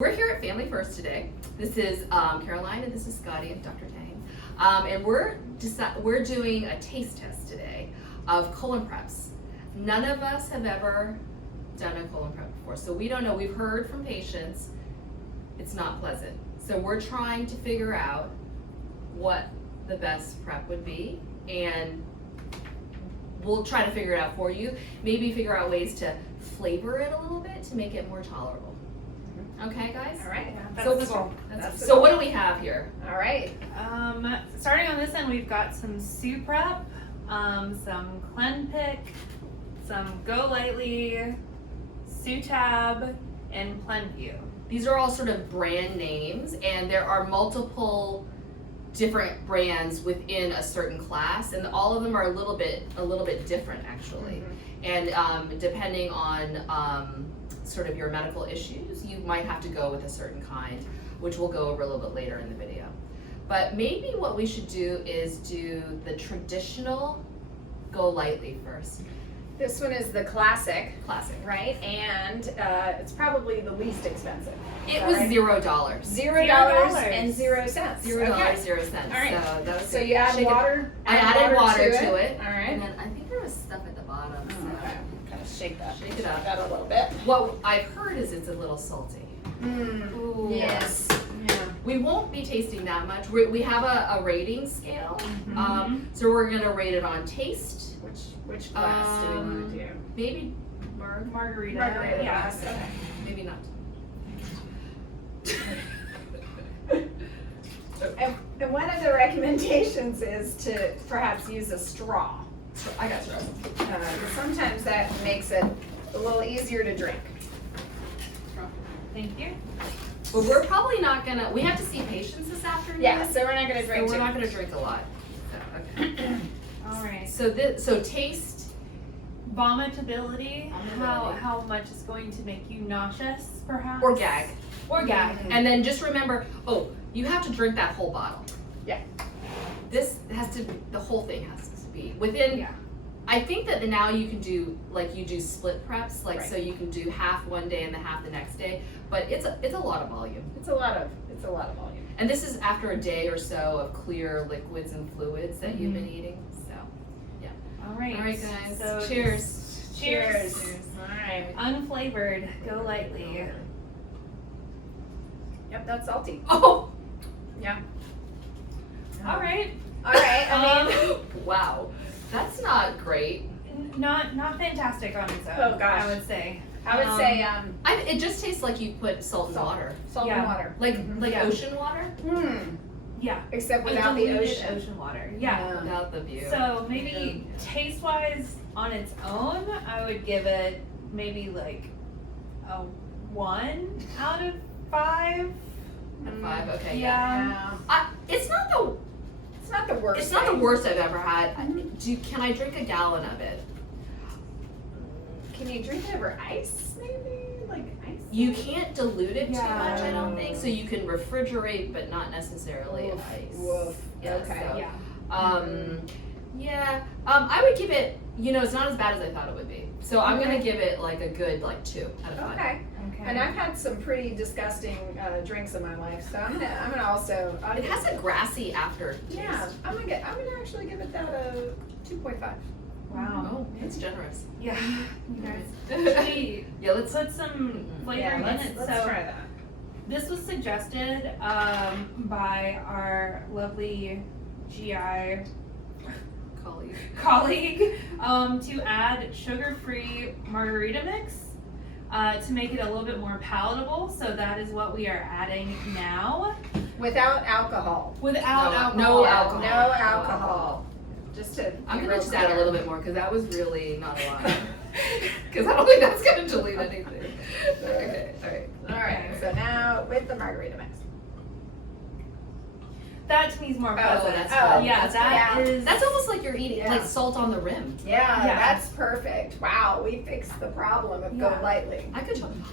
We're here at Family First today. This is Caroline and this is Scotty and Dr. Tang. And we're doing a taste test today of colon preps. None of us have ever done a colon prep before, so we don't know. We've heard from patients it's not pleasant. So we're trying to figure out what the best prep would be, and we'll try to figure it out for you. Maybe figure out ways to flavor it a little bit to make it more tolerable. Okay, guys? All right. So what do we have here? All right. Starting on this end, we've got some Soup Prep, some Clenpick, some Go Lightly, Sutab, and Plenview. These are all sort of brand names, and there are multiple different brands within a certain class, and all of them are a little bit different actually. Mm-hmm. And depending on sort of your medical issues, you might have to go with a certain kind, which we'll go over a little bit later in the video. But maybe what we should do is do the traditional Go Lightly first. This one is the classic, Classic. right? And it's probably the least expensive. It was $0. $0 and 0 cents. $0, Okay. 0 cents. All right. So that was So good. you add Shake it. water. I added water to it. All right. And then I think there was stuff at the bottom. So Okay. Kind of shake that. shake it up. That a little bit. What I've heard is it's a little salty. Ooh. Yes. Yeah. We won't be tasting that much. We have a rating scale. So we're gonna rate it on taste. Which glass do we want to do? Maybe Margarita. Margarita Yeah. glass. Okay. maybe not. And one of the recommendations is to perhaps use a straw. I got straws. Sometimes that makes it a little easier to drink. Thank you. But we're probably not gonna. We have to see patients this afternoon. Yeah, so we're not going to So drink we're too not much. gonna drink a lot. So, okay. All right. So taste. Vomitability. Vomitability. How much is going to make you nauseous, perhaps? Or gag. Or gag. And then just remember, you have to drink that whole bottle. Yeah. This has to, the whole thing has to be within, Yeah. I think that now you can do, like you do split preps, like Right. so you can do half one day and the half the next day, but it's a lot of volume. It's a lot of volume. And this is after a day or so of clear liquids and fluids that you've been eating, so. All right. All right, guys, So cheers. Cheers. All right. Unflavored. Go Lightly. Yep, that's salty. Oh, Yeah. All right. All right. I mean, wow, that's not great. Not fantastic on its own. Oh, gosh. I would say. I would say It just tastes like you put salt in water. salt Yeah. and water. Like Yeah. ocean water? Yeah. Except without the Diluted ocean. water. Yeah. Without the view. So maybe taste-wise on its own, I would give it maybe like a 1 out of 5. A 5, okay. Yeah. It's not the worst. It's not the thing. worst I've ever had. Can I drink a gallon of it? Can you drink it over ice? Maybe like ice. You can't dilute it too Yeah. much, I don't think. So you can refrigerate, but not necessarily Woof, ice. woof. Yeah, Okay. so, Yeah. I would give it. It's not as bad as I thought it would be. So I'm gonna give it like a good 2 out of 5. Okay. Okay. And I've had some pretty disgusting drinks in my life, so I'm gonna also. It has a grassy aftertaste. Yeah, I'm gonna actually give it that a 2.5. Wow. Oh, it's generous. Yeah. You guys. Should we Yeah, let's. put some flavor in it? let's So try that. this was suggested by our lovely GI colleague to add sugar-free margarita mix to make it a little bit more palatable. So that is what we are adding now. Without alcohol. Without alcohol. No alcohol. No alcohol. Just to. I'm be gonna real just add a clear. little bit more because that was really not a lot. Because I don't think that's gonna dilute anything. Okay, all right. All right. So now with the margarita mix. That to me is more pleasant. that's good. Yeah, That's that is. That's almost like you're eating Yeah. like salt on the rim. Yeah, Yeah. that's perfect. Wow, we fixed the problem of Go Yeah. Lightly.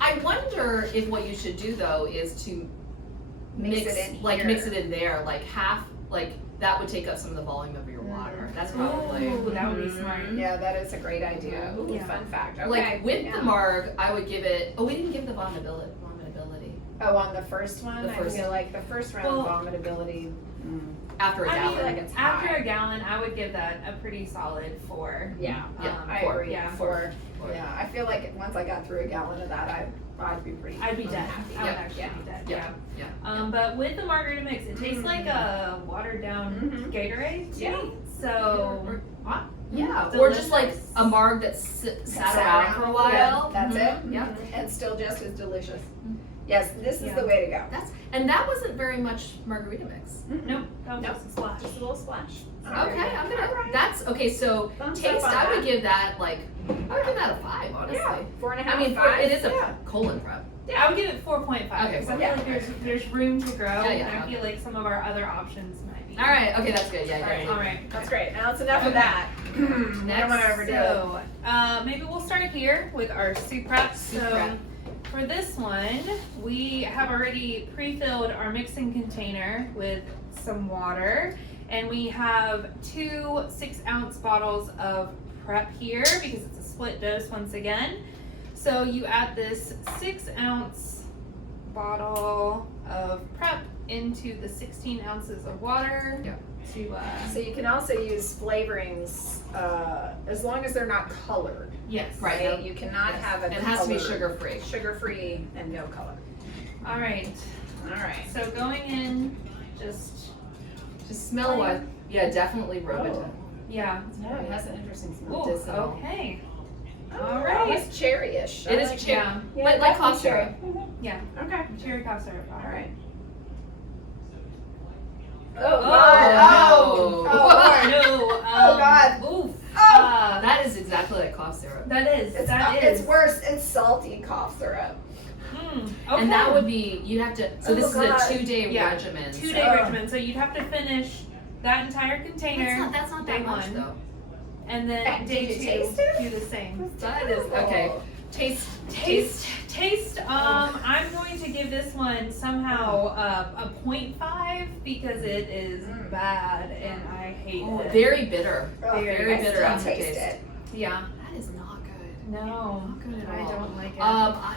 I wonder if what you should do though is to Mix it in here. mix it in there, like half, like that would take up some of the volume of your water. That's probably. Ooh, that would be smart. Yeah, that is a great idea. Ooh, Yeah. fun fact. Okay. Like with yeah. the marg, I would give it. Oh, we didn't give the vomitability. Oh, on the first one, The first. I feel like the first round Well- vomitability. After a I gallon. mean, like it's after high. a gallon, I would give that a pretty solid 4. Yeah, Yeah, I 4. agree. Yeah. 4. Four. Yeah, I feel like once I got through a gallon of that, I'd be pretty. I'd be dead. unhappy. I would Yeah. actually be dead. Yeah. Yeah. Yeah. But with the margarita mix, it tastes like a watered down Mhm. Gatorade to Yeah. me. So Yeah, or just like delicious. a marg that sat around for a while. Yeah, that's Mhm. it. Yeah. And still just as delicious. Mhm. Yes, this is Yeah. the way to go. And that wasn't very much margarita mix. nope, that was Nope. just a splash. Just a little splash. Okay, I'm gonna. Alright. That's okay. So Thumbs taste, up on I would that. give that like. I would give that a 5, honestly. Yeah, 4.5. I mean, 5. it is a Yeah. colon prep. I would give it 4.5 Okay, because I feel yeah. like there's room to grow, Yeah, and yeah, I feel like some of our other options might be. All right. Okay, that's good. Yeah, yeah. Alright. yeah. All right. That's great. Now it's enough of Okay. that. I don't want to overdo it. So, maybe we'll start here with our soup prep. Soup So, prep. for this one, we have already pre-filled our mixing container with some water, and we have 2 6-ounce bottles of prep here because it's a split dose once again. So you add this 6-ounce bottle of prep into the 16 ounces of water. Yeah. To So you can also use flavorings as long as they're not colored. yes. Right. Right? You cannot Yes. have a It has to be colored- sugar-free. Sugar-free and no color. All right. All right. So going in, just Just smell what. Yeah, definitely rub it. Oh. yeah. No, it has an interesting smell. Ooh, Medicinal. okay. Oh, all right. It's cherry-ish. It I is like cherry. Yeah. Yeah, But like definitely cough syrup. cherry. Mhm. Yeah. Okay. Cherry cough syrup. All right. Oh, Oh, God. Oh. Oh, no. Oh, God. Oof. Oh. That is exactly like cough syrup. That is. It's, That is. it's worse. It's salty cough syrup. Okay. And that would be, you'd have to, so Oh, this God. is a 2-day Yeah. regimen. 2-day Oh. regimen. So you'd have to finish that entire container. That's not day that much one. though. And then Did day you 2, taste it? do the same. That is, okay. Taste. Taste. I'm going to give this one somehow a 0.5 because it is bad and I hate Oh, it. very bitter. Oh, Very I bitter still aftertaste. taste it. Yeah. That is not good. No. Not good at I all. don't like it.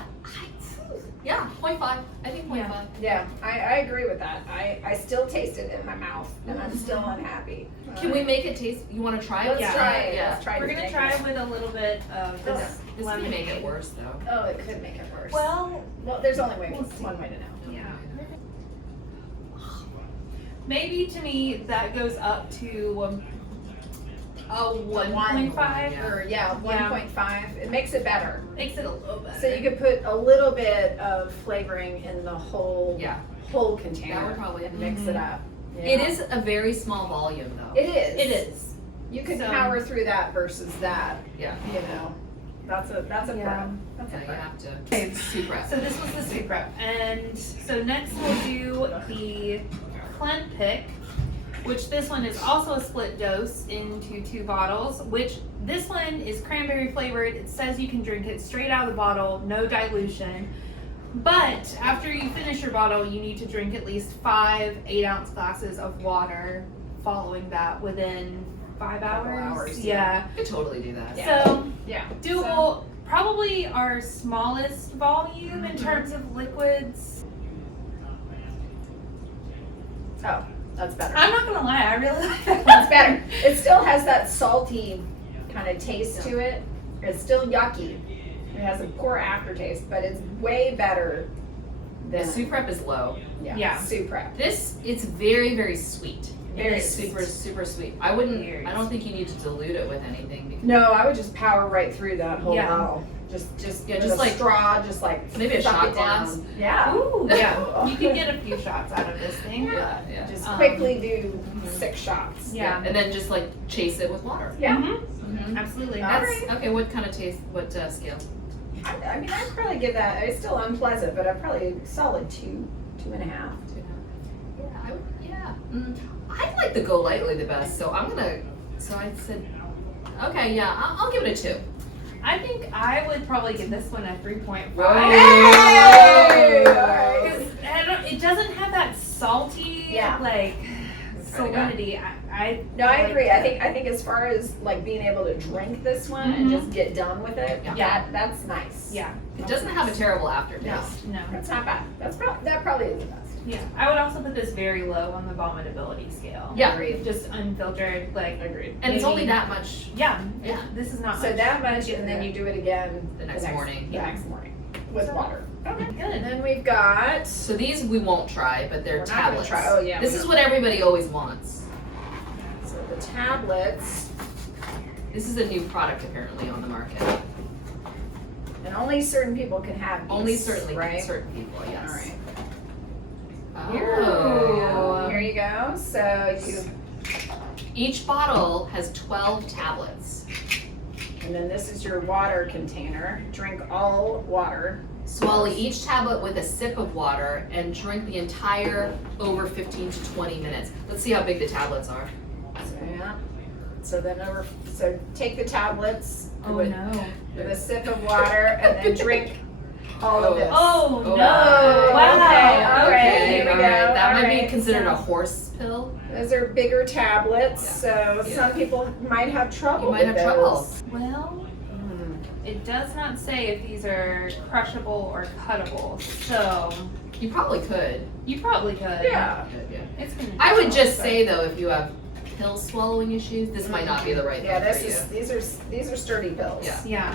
Yeah, 0.5. I think 0.5. Yeah, I agree with that. I still taste it in my mouth, and I'm still unhappy. Can we make it taste? You want to try it? Let's Yeah. try it. Yeah. Let's try We're to gonna make try it. with a little bit of this This may lemonade. make it worse though. Oh, it could make it worse. Well, there's only we'll see. one way to know. yeah. Maybe to me that goes up to a 1.5. Yeah. Or yeah, 1.5. It makes it better. Makes it a little better. So you could put a little bit of flavoring in the whole Yeah. container. That would probably. and mix it up. It Yeah. is a very small volume though. It is. It is. You could So- power through that versus that. Yeah. You know, that's a Yeah. prep. That's Yeah, a you prep. have to. Okay. Super. So this was the soup prep. And so next we'll do the Clen Pick, which this one is also a split dose into 2 bottles, which this one is cranberry flavored. It says you can drink it straight out of the bottle, no dilution. But after you finish your bottle, you need to drink at least 5 8-ounce glasses of water following that within 5 hours. hours, Yeah. You could totally do that. Yeah. So Yeah. doable. Probably our smallest volume in Mhm. terms of liquids. Oh, that's better. I'm not gonna lie, I really like that. That's better. It still has that salty kind of taste to it. It's still yucky. It has a poor aftertaste, but it's way better The than soup prep is low. Yeah. soup prep. This, it's very, very sweet. Very It is sweet. super, super sweet. I wouldn't, Very I don't think you need to dilute it with anything. Because No, I would just power right through that whole Yeah. bottle. Just Yeah, with just a like- straw, just like maybe a suck shot it down. glass. Yeah. Ooh, yeah. You can get a few shots out of this thing. Yeah, yeah. Just Um, quickly do 6 shots. Yeah. And then just like chase it with water. Yeah. Mhm. Absolutely. All That's, right. okay, what kind of taste, what scale? I mean, I'd probably give that. It's still unpleasant, but I'd probably solid 2, 2.5. Yeah, I would, yeah. I like the Go Lightly the best, so I'm gonna, so I said, okay, yeah, I'll give it a 2. I think I would probably give this one a 3.5. Hey! Because it doesn't have that salty, Yeah. like, That's kinda salinity. I agree. I think as far as like being able to drink this one and just get done with it, Yeah. that's nice. Yeah. It doesn't have a terrible aftertaste. No. That's not bad. That probably is the best. Yeah. I would also put this very low on the vomitability scale. Yeah. Agreed. Just unfiltered, like. Agreed. And it's Maybe- only that much Yeah. Yeah. This is not So much. that much, and then you do it again the next morning. The next morning with water. Okay. And Good. then we've got. So these we won't try, but they're We're not gonna tablets. try. Oh yeah. This is what everybody always wants. So the tablets, This is a new product apparently on the market. and only certain people can have these. Only certainly right. certain people, yes. All right. Oh. Here you go. So you, Each bottle has 12 tablets. and then this is your water container. Drink all water. Swallow each tablet with a sip of water and drink the entire over 15 to 20 minutes. Let's see how big the tablets are. So yeah. So take the tablets Oh with no. a sip of water, and then drink all of this. Oh no. Oh, Wow. okay, all right, here we all go. right. That All might be right, considered so- a horse pill. Those are bigger tablets, Yeah. so Yeah. some people might have trouble You might with have those. trouble. Well, Mm. it does not say if these are crushable or cuttable, so You probably could. you probably could. Yeah. It's gonna. I would just But- say though, if you have pill swallowing issues, this might not be the right Yeah, thing for these are sturdy pills. Yeah. Yeah.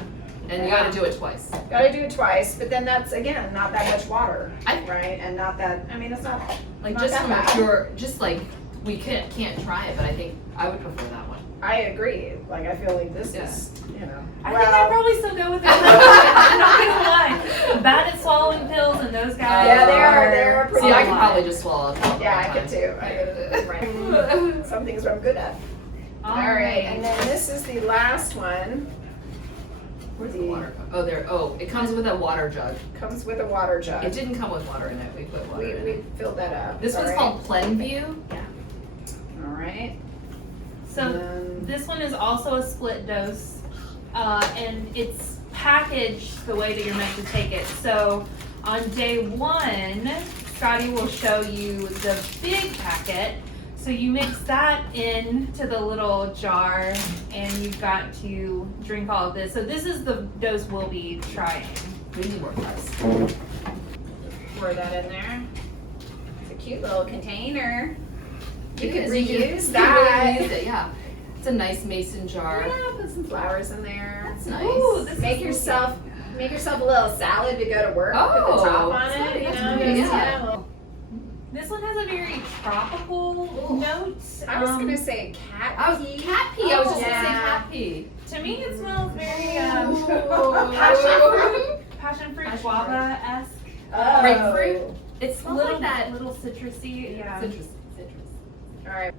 And you gotta do it twice. Gotta do it twice, but then that's again not that much water, I- right? And not that. I mean, it's not. Like Not just that from a bad. pure, just like, we can't try it, but I think I would prefer that one. I agree. Like I feel like this Yeah. is, you know. I think I'd probably still go with it. I'm not gonna lie. Bad at swallowing pills, and those guys. Yeah, they are pretty See, I good. could probably just swallow a tablet Yeah, at I a could time. too. Right. Some things I'm good at. All right, and then this is the last one. Where's the water? It comes with a water jug. Comes with a water jug. It didn't come with water in it, we put water in We it. filled that up. This one's All called Plenview. All right. So this one is also a split dose, and it's packaged the way that you're meant to take it. So on day one, Scotty will show you the big packet. So you mix that into the little jar, and you've got to drink all of this. So this is the dose we'll be trying. We need more cups. Pour that in there. It's a cute little container. You It could is. reuse You that. can reuse it, yeah. It's a nice mason jar. Yeah, put some flowers in there. That's nice. Ooh, this Make is yourself a little salad to go to work. Put the Oh, top on that's it. You nice. know, Yeah. just, yeah, a little- This one has a very tropical note. I was gonna say cat I was pee. cat pee. I was just gonna say Yeah. cat pee. To me, it smells very passion fruit Passion guava-esque. Oh. Grapefruit? It smells Little like that. little citrusy. Yeah. Citrus. All right.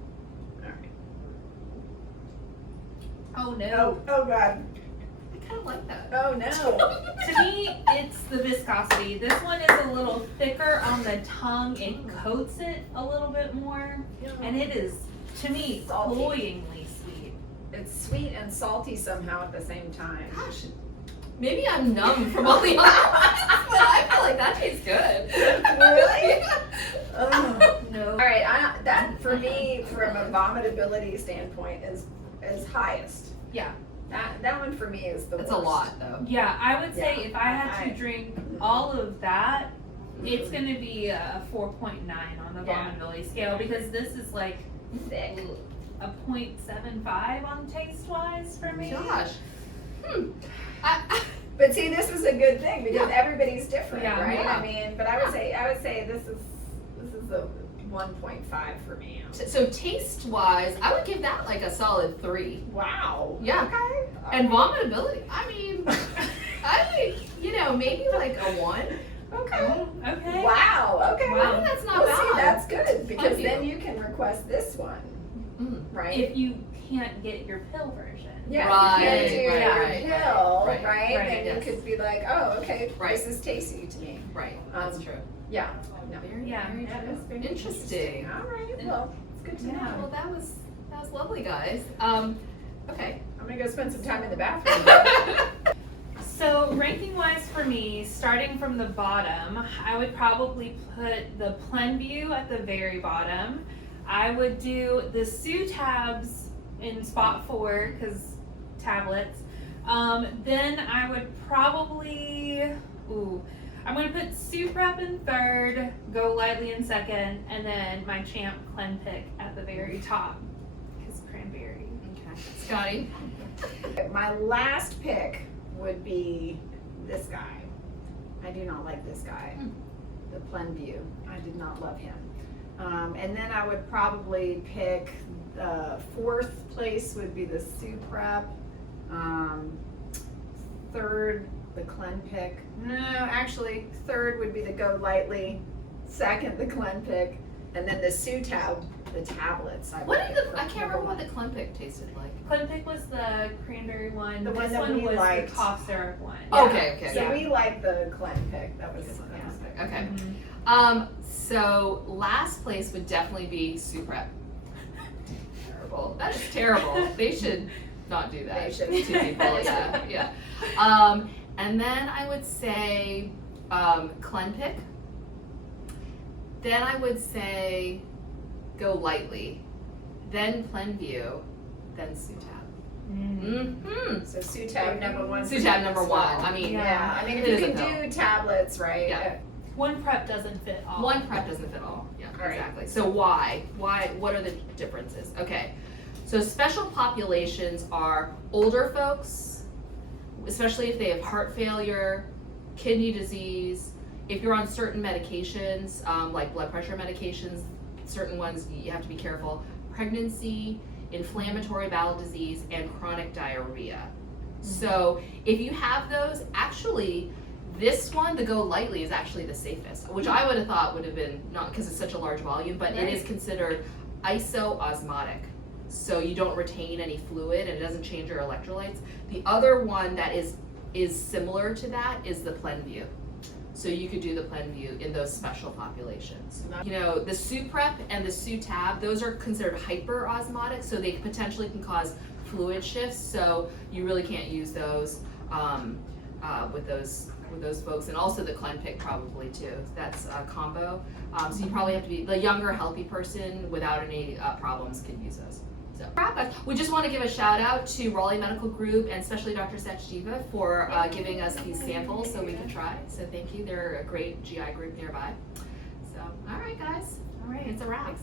Oh no. Oh God. I kind of like that. Oh no. To me, it's the viscosity. This one is a little thicker on the tongue. It coats it a little bit more, and it is, to me, Salty. cloyingly sweet. It's sweet and salty somehow at the same time. Gosh, maybe I'm numb from all the other ones, but I feel like that tastes good. Really? Oh. No. All right, that for me, from a vomitability standpoint, is highest. Yeah. That one for me is the That's worst. a lot, though. Yeah, I would say Yeah. if I had to drink all of that, it's gonna be a 4.9 on the Yeah. vomitability scale, because this is like Thick. a 0.75 on taste wise for me. Gosh. But see, this is a good thing because everybody's different, Yeah. right? Yeah. I mean, but I would say this is a 1.5 for me. So taste-wise, I would give that like a solid 3. Wow. Yeah. Okay. And vomitability, I mean, maybe like a 1. Okay. Okay. Wow. Okay. I think that's not Well, see, bad. that's good because Thank then you. you can request this one, Mm. right? If you can't get your pill version. Yeah, Right, you can't do right, your right, pill, right, right? right, Then yes. you could be like, oh, okay, Right. this is tasty to me. Right, that's true. Yeah. No. Very, Yeah. very That true. is very Interesting. All right. Well, it's good to Yeah, know. well, that was lovely, guys. Okay. I'm gonna go spend some time in the bathroom. So ranking wise for me, starting from the bottom, I would probably put the Plenview at the very bottom. I would do the Sutabs in spot 4 because tablets. Then I would probably, I'm gonna put Suprep in 3rd, Go Lightly in 2nd, and then my Champ Clenpick at the very top because cranberry. Okay. Scotty? My last pick would be this guy. I do not like this guy, the Plenview. I did not love him. And then I would probably pick the 4th place would be the Suprep. 3rd, the Clenpick. No, actually, 3rd would be the Go Lightly. 2nd, the Clenpick. And then the Sutab, the tablets. I can't remember what the Clenpick tasted like. Clenpick was the cranberry one. The one this that one we was liked. the cough syrup one. Yeah. Okay. So we like the Clenpick. That was Okay. Mhm. So last place would definitely be Suprep. Terrible. That is terrible. They should not do that. They should. To people, yeah. And then I would say Clenpick. Then I would say Go Lightly. Then Plenview. Then Sutab. Mm-hmm. So Sutab number 1. Sutab number 1. I mean, Yeah, I mean if it you is a can pill. do tablets, right? Yeah. One prep doesn't fit all. One prep doesn't fit all. Yeah, All right. exactly. So why? What are the differences? Okay. So special populations are older folks, especially if they have heart failure, kidney disease. If you're on certain medications, like blood pressure medications, certain ones you have to be careful. Pregnancy, inflammatory bowel disease, and chronic diarrhea. So if you have those, actually, this one, the Go Lightly, is actually the safest, which I would have thought would have been, not because it's such a large volume, but it is considered isoosmotic. So you don't retain any fluid and it doesn't change your electrolytes. The other one that is similar to that is the Plenview. So you could do the Plenview in those special populations. You know, the Suprep and the Sutab, those are considered hyperosmotic, so they potentially can cause fluid shifts. So you really can't use those with those folks, and also the Clenpick probably too. That's a combo. So you probably have to be the younger, healthy person without any problems can use those. So we just want to give a shout out to Raleigh Medical Group and especially Dr. Sachdeva for giving us these samples so we can try. So thank you. They're a great GI group nearby. So all right, guys. All right, it's a wrap.